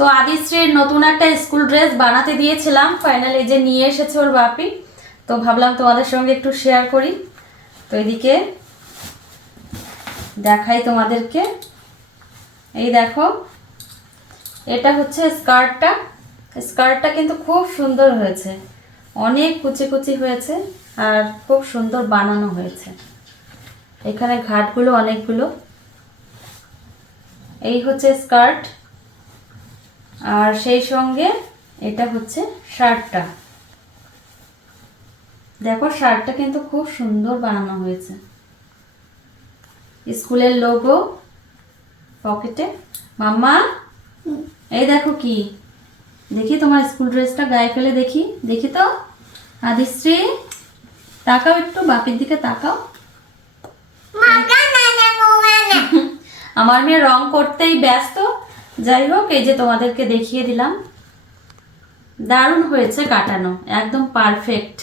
তো আদিশ্রীর নতুন একটা স্কুল ড্রেস বানাতে দিয়েছিলাম, ফাইনালি যে নিয়ে এসেছে ওর বাপি। তো ভাবলাম তোমাদের সঙ্গে একটু শেয়ার করি। তো এদিকে দেখাই তোমাদেরকে, এই দেখো এটা হচ্ছে স্কার্টটা। স্কার্টটা কিন্তু খুব সুন্দর হয়েছে, অনেক কুচি কুচি হয়েছে আর খুব সুন্দর বানানো হয়েছে। এখানে ঘাটগুলো অনেকগুলো। এই হচ্ছে স্কার্ট, আর সেই সঙ্গে এটা হচ্ছে শার্টটা। দেখো শার্টটা কিন্তু খুব সুন্দর বানানো হয়েছে, স্কুলের লোগো পকেটে। মাম্মা এই দেখো কি, দেখি তোমার স্কুল ড্রেসটা গায়ে ফেলে দেখি, দেখি তো আদিশ্রী, তাকাও একটু বাপির দিকে তাকাও। আমার মেয়ে রং করতেই ব্যস্ত। যাই হোক, এই যে তোমাদেরকে দেখিয়ে দিলাম, দারুণ হয়েছে কাটানো, একদম পারফেক্ট।